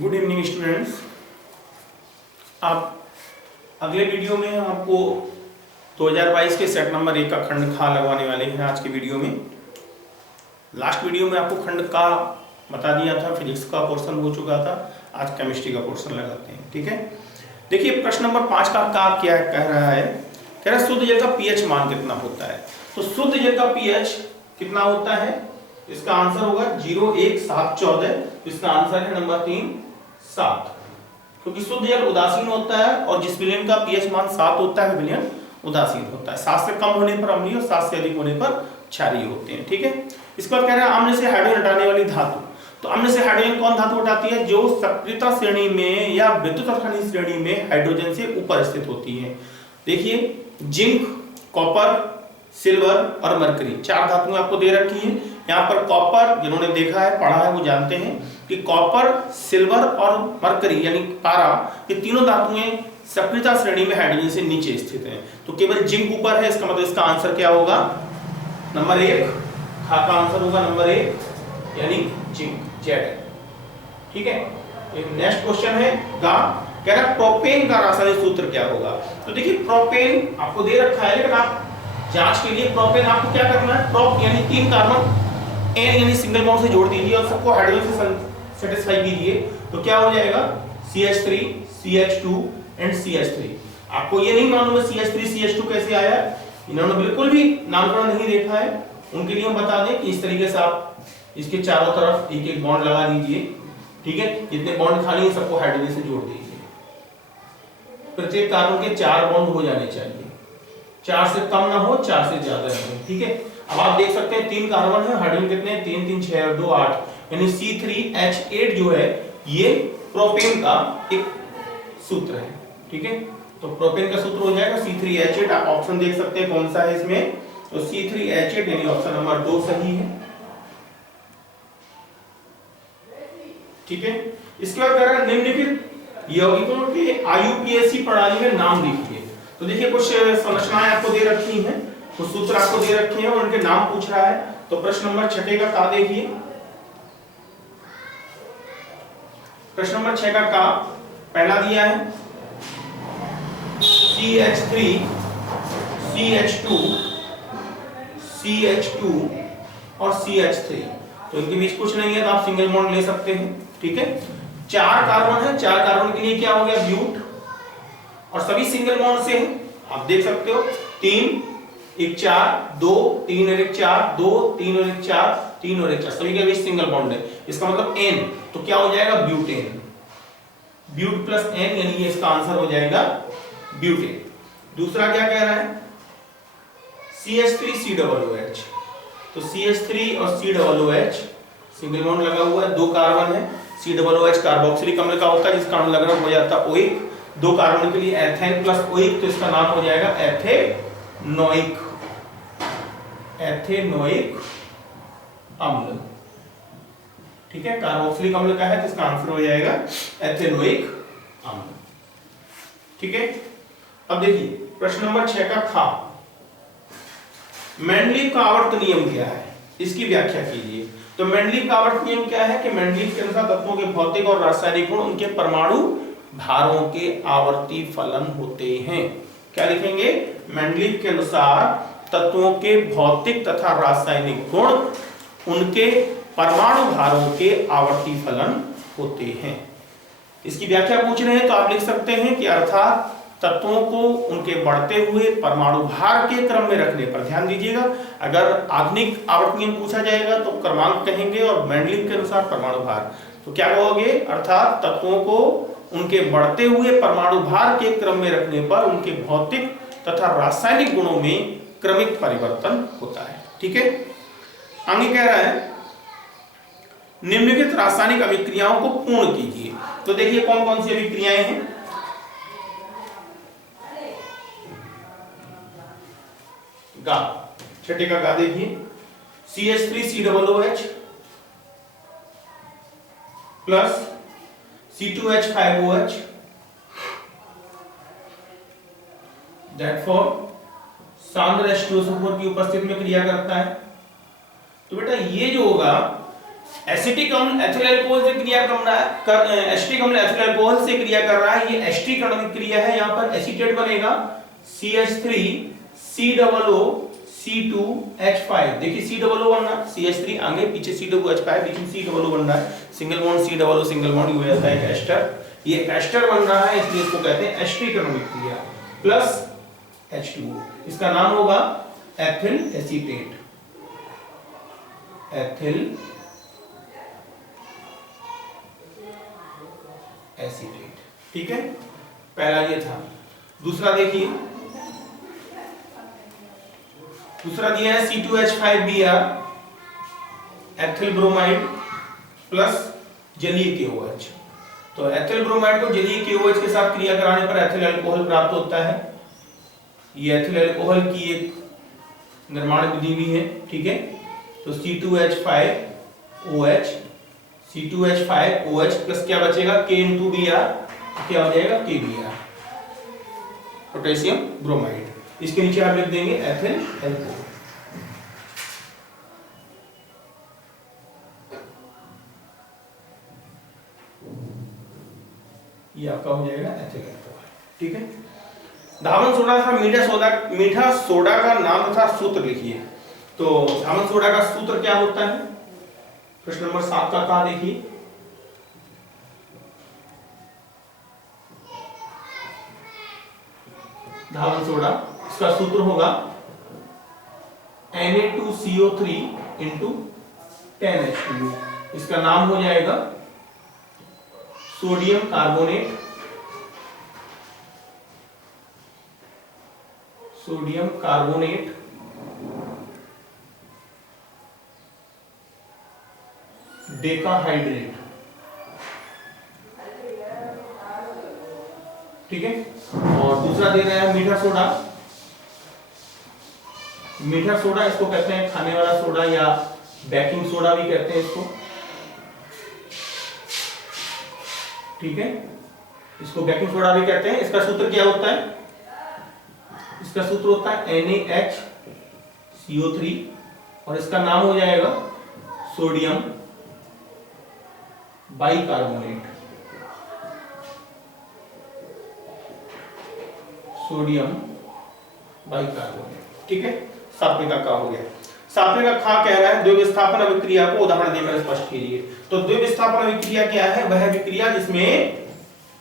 Good evening students. आप अगले video में आपको 2022 के सेट नंबर 1 का खंड खा लगवाने वाले हैं। आज के वीडियो में लास्ट वीडियो में आपको खंड का बता दिया था, फिजिक्स का पोर्शन हो चुका था। आज केमिस्ट्री का पोर्शन लगाते हैं। ठीक है, देखिए प्रश्न नंबर 5 का क्या कह रहा है। कह रहा है शुद्ध जल का पीएच मान कितना होता है। तो शुद्ध जल का पीएच कितना होता है, इसका आंसर होगा 0, 1, 7, 14। इसका आंसर है नंबर 3, 7। क्योंकि शुद्ध जल उदासीन होता है और जिस विलयन का पीएच मान 7 होता है विलयन उदासीन होता है। 7 से कम होने पर अम्लीय और 7 से अधिक होने पर क्षारीय होते हैं। ठीक है, इसके बाद कह रहा है आम्ल से हाइड्रोजन हटाने वाली धातु। तो आम्ल से हाइड्रोजन कौन धातु हटाती है, जो सक्रियता श्रेणी में या विद्युत अर्थानी श्रेणी में हाइड्रोजन से ऊपर स्थित होती है। देखिए जिंक, कॉपर, सिल्वर और मरकरी, 4 धातुएं आपको दे रखी हैं। यहाँ पर कॉपर जिन्होंने देखा है पढ़ा है वो जानते हैं कि कॉपर, सिल्वर और मरकरी यानी पारा, ये तीनों धातुएं सक्रियता श्रेणी में हाइड्रोजन से नीचे स्थित हैं। तो केवल जिंक ऊपर है, इसका मतलब इसका आंसर क्या होगा, नंबर 1। खा का आंसर होगा नंबर 1 यानी जिंक, जेड। ठीक है, नेक्स्ट क्वेश्चन है गा। कह रहा है प्रोपेन का रासायनिक सूत्र क्या होगा। तो देखिए प्रोपेन आपको दे रखा है, लेकिन आप जांच के लिए प्रोपेन आपको क्या करना है, प्रोप यानी 3 कार्बन एन यानी सिंगल बॉन्ड से जोड़ दीजिए और सबको हाइड्रोजन से सेटिस्फाई कीजिए। तो क्या हो जाएगा CH3, CH2 एंड CH3। आपको ये नहीं मालूम है CH3 CH2 कैसे आया, इन्होंने बिल्कुल भी नामकरण नहीं देखा है, उनके लिए हम बता दें कि इस तरीके से आप इसके चारों तरफ एक एक बॉन्ड लगा दीजिए। ठीक है, जितने बॉन्ड खाली हैं सबको हाइड्रोजन से जोड़ दीजिए। प्रत्येक कार्बन के 4 बॉन्ड हो जाने चाहिए, 4 से कम ना हो, 4 से ज्यादा ना हो। ठीक है, अब आप देख सकते हैं 3 कार्बन है, हाइड्रोजन कितने हैं, 3, 3, 6 और 2, 8 यानी C3H8 जो है ये प्रोपेन का एक सूत्र है। ठीक है, तो प्रोपेन का सूत्र हो जाएगा C3H8। आप ऑप्शन देख सकते हैं कौन सा है इसमें, तो C3H8 यानी ऑप्शन नंबर 2 सही है। ठीक है, इसके बाद कह रहा है निम्नलिखित यौगिकों के IUPAC प्रणाली में नाम लिखिए। तो देखिए कुछ संरचनाएं आपको दे रखी हैं, कुछ सूत्र आपको दे रखे हैं और उनके नाम पूछ रहा है। तो प्रश्न नंबर 6 का देखिए, प्रश्न नंबर 6 का पहला दिया है CH3, CH2, CH2 और CH3। तो इनके बीच कुछ नहीं है तो आप सिंगल बॉन्ड ले सकते हैं। ठीक है, 4 कार्बन है, 4 कार्बन के लिए क्या हो गया ब्यूट, और सभी सिंगल बॉन्ड से हैं। आप देख सकते हो 3, 1, 4, 2, 3 और 1, 4, 2, 3 और 1, 4, 3 और 1, 4, सभी के बीच सिंगल बॉन्ड है। इसका मतलब N, तो क्या हो जाएगा ब्यूटेन, ब्यूट प्लस N यानी ये इसका आंसर हो जाएगा ब्यूटेन। दूसरा क्या कह रहा है CH3COOH। तो CH3 और COOH सिंगल बॉन्ड लगा हुआ है, 2 कार्बन है, COOH कार्बोक्सिलिक अम्ल का होता है जिसका अणु लग्न हो जाता है OH। 2 कार्बन के लिए एथेन प्लस OH, तो इसका नाम हो जाएगा एथेनोइक, एथेनोइक अम्ल। ठीक है, कार्बोक्सिलिक अम्ल का है तो इसका आंसर हो जाएगा एथेनोइक अम्ल। ठीक है, अब देखिए प्रश्न नंबर 6 का खा। मेंडलीव का आवर्त नियम क्या है, इसकी व्याख्या कीजिए। तो मेंडलीव का आवर्त नियम क्या है कि मेंडलीव के अनुसार तत्वों के भौतिक और रासायनिक गुण उनके परमाणु भारों के आवर्ती फलन होते हैं। क्या लिखेंगे, मेंडलीव के अनुसार तत्वों के भौतिक तथा रासायनिक गुण उनके परमाणु भारों के आवर्ती फलन होते हैं। इसकी व्याख्या पूछ रहे हैं तो आप लिख सकते हैं कि अर्थात तत्वों को उनके बढ़ते हुए परमाणु भार के क्रम में रखने पर, ध्यान दीजिएगा अगर आधुनिक आवर्त नियम पूछा जाएगा तो क्रमांक कहेंगे और मेंडलीव के अनुसार परमाणु भार, तो क्या कहोगे, अर्थात तत्वों को उनके बढ़ते हुए परमाणु भार के क्रम में रखने पर उनके भौतिक तथा रासायनिक गुणों में क्रमिक परिवर्तन होता है। ठीक है, आगे कह रहा है निम्नलिखित रासायनिक अभिक्रियाओं को पूर्ण कीजिए। तो देखिए कौन कौन सी अभिक्रियाएं हैं। गा, 6 का गा देखिए, CH3COOH प्लस C2H5OH सांद्र H2SO4 की उपस्थिति में क्रिया करता है। तो बेटा ये जो होगा एसिटिक अम्ल एथिल अल्कोहल से क्रिया कर रहा है, एसिटिक अम्ल एथिल अल्कोहल से क्रिया कर रहा है, ये एस्टिक आणविक क्रिया है। यहाँ पर एसीटेट बनेगा CH3 COO C2H5। देखिए COO बन रहा है, CH3 आगे पीछे C2H5 बीच में COO बन रहा है, single bond COO single bond ये होता है एस्टर, ये एस्टर बन रहा है इसलिए इसको कहते हैं एस्टिक आणविक क्रिया। प्लस H2O, इसका नाम होगा एथिल एसीटेट, एथिल एसीटेट। ठीक है, पहला ये था। दूसरा देखिए, दूसरा दिया है C2H5Br एथिल ब्रोमाइड प्लस जलीय KOH। तो एथिल ब्रोमाइड को जलीय KOH के साथ क्रिया कराने पर एथिल अल्कोहल प्राप्त होता है। ये एथिल अल्कोहल की एक निर्माण विधि भी है। ठीक है, तो C2H5OH प्लस क्या बचेगा K×Br, क्या हो जाएगा KBr, पोटेशियम ब्रोमाइड। इसके नीचे आप लिख देंगे एथिल अल्कोहल। ये आपका हो जाएगा एथिल अल्कोहल। ठीक है, धावन सोडा था मीठा सोडा का नाम तथा सूत्र लिखिए। तो धावन सोडा का सूत्र क्या होता है, प्रश्न नंबर 7 का कहा देखिए। धावन सोडा, इसका सूत्र होगा Na2CO3 × 10H2O। इसका नाम हो जाएगा sodium carbonate, sodium carbonate decahydrate. ठीक है, और दूसरा दे रहा है मीठा सोडा। मीठा सोडा इसको कहते हैं खाने वाला सोडा या बेकिंग सोडा भी कहते हैं इसको। ठीक है, इसको बेकिंग सोडा भी कहते हैं। इसका सूत्र क्या होता है, इसका सूत्र होता है NaHCO3 और इसका नाम हो जाएगा सोडियम बाइकार्बोनेट, सोडियम बाइकार्बोनेट। ठीक है, सातवें का हो गया। सातवें का खा कह रहा है द्विविस्थापन अभिक्रिया को उदाहरण देकर स्पष्ट कीजिए। तो द्विविस्थापन अभिक्रिया क्या है, वह अभिक्रिया जिसमें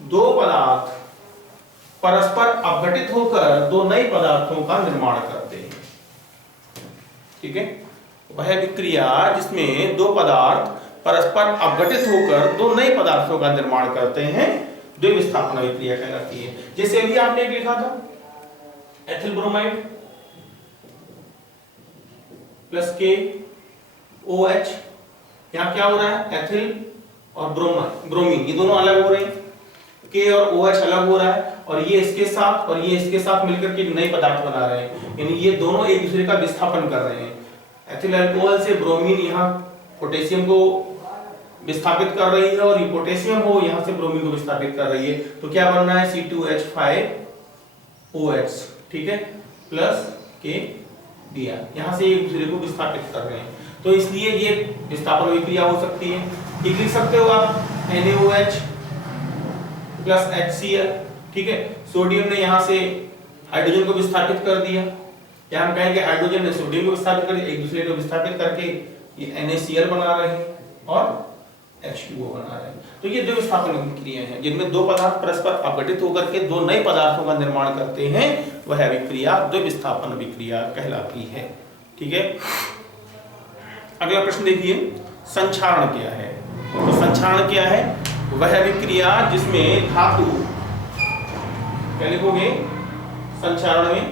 दो पदार्थ परस्पर अपघटित होकर दो नए पदार्थों का निर्माण करते हैं। ठीक है, वह विक्रिया जिसमें दो पदार्थ परस्पर अपघटित होकर दो नए पदार्थों का निर्माण करते हैं द्विविस्थापन अभिक्रिया कहलाती है। जैसे अभी आपने एक लिखा था एथिल ब्रोमाइड प्लस KOH, यहां क्या हो रहा है एथिल और ब्रोमीन ये दोनों अलग हो रहे हैं, K और OH अलग हो रहा है और ये इसके साथ और ये इसके साथ मिलकर के नए पदार्थ बना रहे हैं, यानी ये दोनों एक दूसरे का विस्थापन कर रहे हैं। एथिल अल्कोहल से ब्रोमीन यहाँ पोटेशियम को विस्थापित कर रही है और ये पोटेशियम हो यहाँ से ब्रोमीन को विस्थापित कर रही है, तो क्या बन रहा है C2H5OH। ठीक है, प्लस KBr, यहाँ से एक दूसरे को विस्थापित कर रहे हैं, तो इसलिए ये विस्थापन अभिक्रिया हो सकती है। ये लिख सकते हो आप NaOH प्लस HCl। ठीक है, सोडियम ने यहाँ से हाइड्रोजन को विस्थापित कर दिया, या हम कहेंगे हाइड्रोजन ने सोडियम को विस्थापित कर दिया, एक दूसरे को विस्थापित करके ये NaCl बना रहे हैं और H2O बना रहे हैं। तो ये द्विविस्थापन अभिक्रिया है जिनमें दो पदार्थ परस्पर अपघटित होकर के दो नए पदार्थों का निर्माण करते हैं, वह अभिक्रिया द्विविस्थापन अभिक्रिया कहलाती है। ठीक है, अगला प्रश्न देखिए, संक्षारण क्या है। तो संक्षारण क्या है, वह अभिक्रिया जिसमें धातु, क्या लिखोगे संक्षारण में,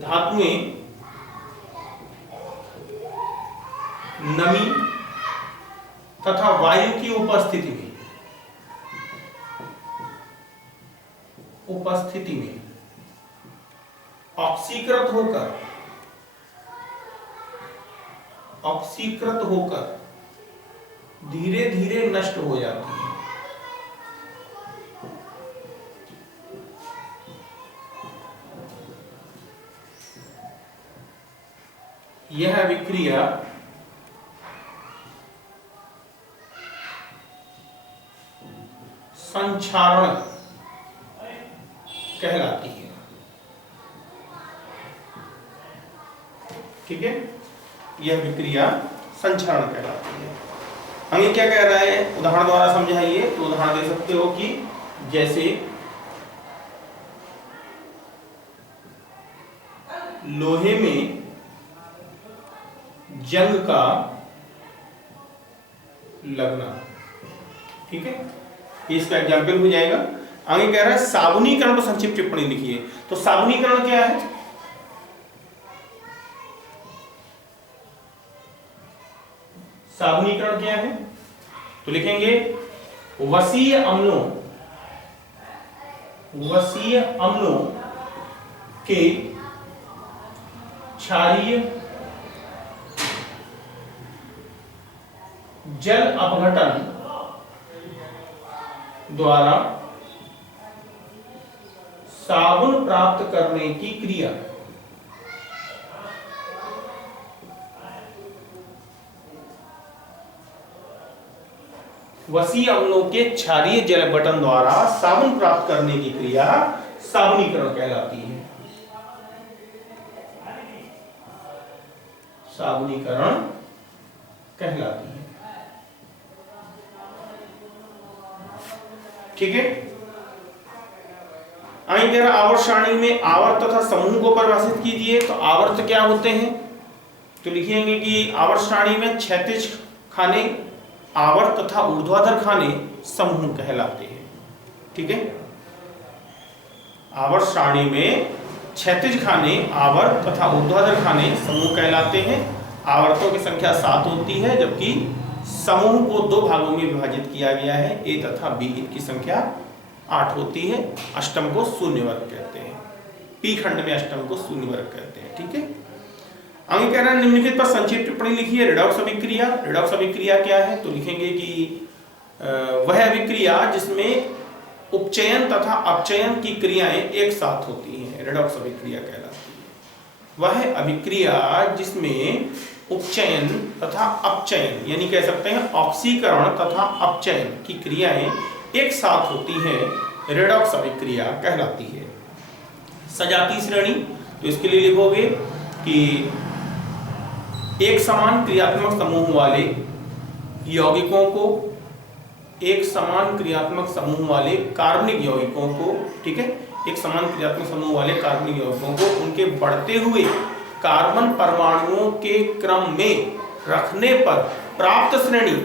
धातुएं नमी तथा वायु की उपस्थिति में ऑक्सीकृत होकर धीरे धीरे नष्ट हो जाती है। यह अभिक्रिया संक्षारण कहलाती है। ठीक है, यह अभिक्रिया संक्षारण कहलाती है। हमें क्या कह रहा है, उदाहरण द्वारा समझाइए। तो उदाहरण दे सकते हो कि जैसे लोहे में जंग का लगना। ठीक है, इसका एग्जाम्पल हो जाएगा। आगे कह रहा है साबुनीकरण पर संक्षिप्त टिप्पणी लिखिए। तो साबुनीकरण क्या है? साबुनीकरण क्या है? तो लिखेंगे वसीय अम्लों के क्षारीय जल अपघटन द्वारा साबुन प्राप्त करने की क्रिया। वसीय अम्लों के क्षारीय जल अपघटन द्वारा साबुन प्राप्त करने की क्रिया साबुनीकरण कहलाती है। साबुनीकरण कहलाती है। ठीक है, आगे कह रहा आवर्त सारणी में आवर्त तथा समूह को परिभाषित कीजिए। तो आवर्त क्या होते हैं? तो लिखेंगे कि आवर्त सारणी में क्षैतिज खाने आवर्त तथा ऊर्ध्वाधर खाने समूह कहलाते हैं। ठीक है, आवर्त सारणी में क्षैतिज खाने आवर्त तथा ऊर्ध्वाधर खाने समूह कहलाते हैं। आवर्तों की संख्या 7 होती है, जबकि समूह को 2 भागों में विभाजित किया गया है, ए तथा बी। इनकी संख्या 8 होती है। अष्टम को शून्य वर्ग कहते हैं। पी खंड में अष्टम को शून्य वर्ग कहते हैं। ठीक है, आगे कह रहा है निम्नलिखित पर संक्षिप्त टिप्पणी लिखिए। रिडॉक्स अभिक्रिया। रिडॉक्स अभिक्रिया क्या है? तो लिखेंगे कि वह अभिक्रिया जिसमें उपचयन तथा अपचयन की क्रियाएं एक साथ होती हैं, रिडॉक्स अभिक्रिया कहलाती है। वह अभिक्रिया जिसमें उपचयन तथा अपचयन, यानी कह सकते हैं ऑक्सीकरण तथा अपचयन की क्रियाएं एक साथ होती हैं, रिडॉक्स अभिक्रिया कहलाती है। सजातीय श्रेणी। तो इसके लिए लिखोगे कि एक समान क्रियात्मक समूह वाले यौगिकों को, एक समान क्रियात्मक समूह वाले कार्बनिक यौगिकों को, ठीक है, एक समान क्रियात्मक समूह वाले कार्बनिक यौगिकों को उनके बढ़ते हुए कार्बन परमाणुओं के क्रम में रखने पर प्राप्त श्रेणी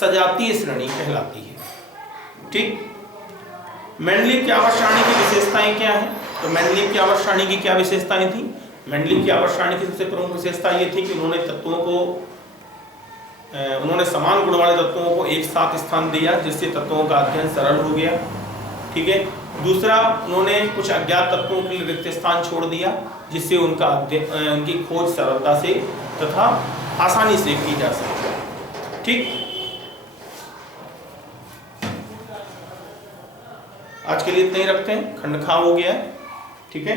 सजातीय श्रेणी कहलाती है। ठीक, मेंडलीव की आवर्त सारणी की विशेषताएं क्या है? तो मेंडलीव की आवर्त सारणी की क्या विशेषताएं थी? मेंडलीव की आवर्त सारणी की सबसे प्रमुख विशेषता ये थी कि उन्होंने समान गुण वाले तत्वों को एक साथ स्थान दिया, जिससे तत्वों का अध्ययन सरल हो गया। ठीक है, दूसरा, उन्होंने कुछ अज्ञात तत्वों के लिए रिक्त स्थान छोड़ दिया, जिससे उनकी खोज सरलता से तथा आसानी से की जा सके। ठीक, आज के लिए इतना ही रखते हैं। खंड खा हो गया है। ठीक है।